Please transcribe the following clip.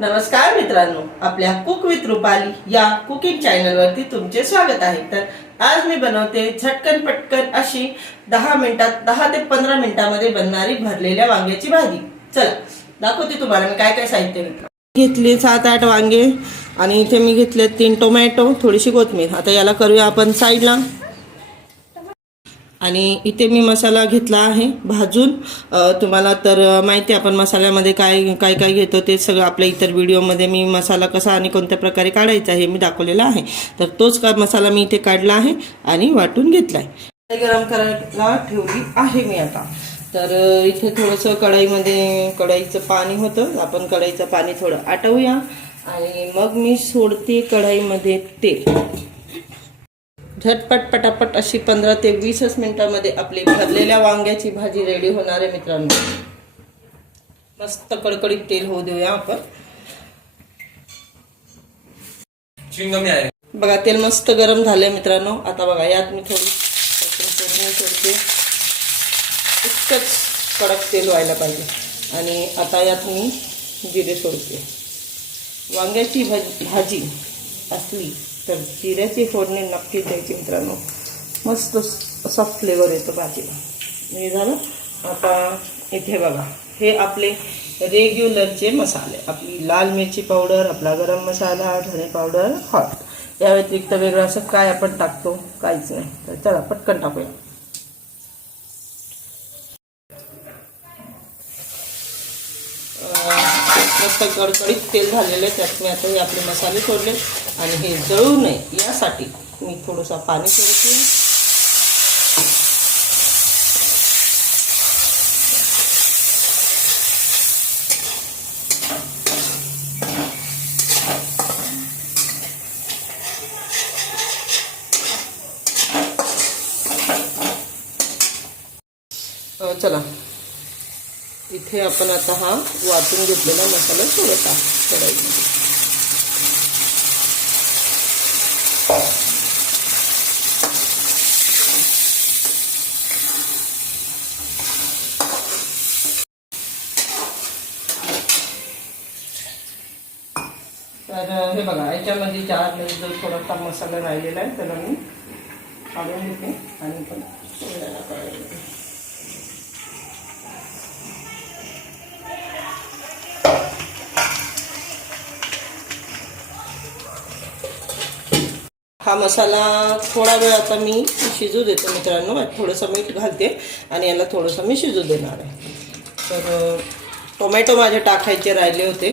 नमस्कार मित्रांनो, आपल्या कुक विथ रुपाली या कुकिंग चॅनल वरती तुमचे स्वागत आहे। तर आज मी बनवते झटकन पटकन अशी 10 मिनिटात 10 ते 15 मिनिटांमध्ये बनणारी भरलेल्या वांग्याची भाजी। चला दाखवते तुम्हाला मी काय काय साहित्य घेतले। 7-8 वांगे आणि इथे मी घेतले 3 टोमॅटो, थोडीशी कोथिंबीर। आता याला करूया आपण साईडला। आणि इथे मी मसाला घेतला आहे भाजून। तुम्हाला तर माहिती आपण मसाल्यामध्ये काय काय काय घेतो ते सगळं आपल्या इतर व्हिडिओमध्ये मी मसाला कसा आणि कोणत्या प्रकारे काढायचा हे मी दाखवलेला आहे। तर तोच का मसाला मी इथे काढला आहे आणि वाटून घेतलाय। गरम करायला ठेवली आहे मी आता। तर इथे थोडंसं कढईचं पाणी होतं, आपण कढईचं पाणी थोडं आटवूया आणि मग मी सोडते कढईमध्ये तेल। झटपट पटापट अशी 15 ते 20 मिनिटांमध्ये आपली भरलेल्या वांग्याची भाजी रेडी होणार आहे मित्रांनो। मस्त कडकडीत तेल होऊ देऊया आपण। बघा तेल मस्त गरम झालंय मित्रांनो। आता बघा यात मी थोडी सोडते, इतकंच कडक तेल व्हायला पाहिजे। आणि आता यात मी जिरे सोडते। वांग्याची भाजी असली तर जिऱ्याची फोडणी नक्की द्यायची मित्रांनो, मस्त असा फ्लेवर येतो भाजीला। हे झालं। आता इथे बघा हे आपले रेग्युलरचे मसाले, आपली लाल मिरची पावडर, आपला गरम मसाला, धने पावडर, हळद। या व्यतिरिक्त वेगळं असं काय आपण टाकतो काहीच नाही। तर चला पटकन टाकूया। मस्त कडकडीत तेल झालेले, त्यात मी आता हे आपले मसाले सोडले आणि हे जळू नये यासाठी मी थोडंसं पाणी सोडते। चला इथे आपण आता हा वाटून घेतलेला मसाला सोडत आहोत कढईमध्ये। तर हे बघा याच्यामध्ये जो थोडासा मसाला राहिलेला आहे त्याला मी काढून घेते आणि पण हा मसाला थोडा वेळ आता मी शिजू देते मित्रांनो। थोडंसं मीठ घालते आणि याला थोडंसं मी शिजू देणार आहे। तर टोमॅटो माझे टाकायचे राहिले होते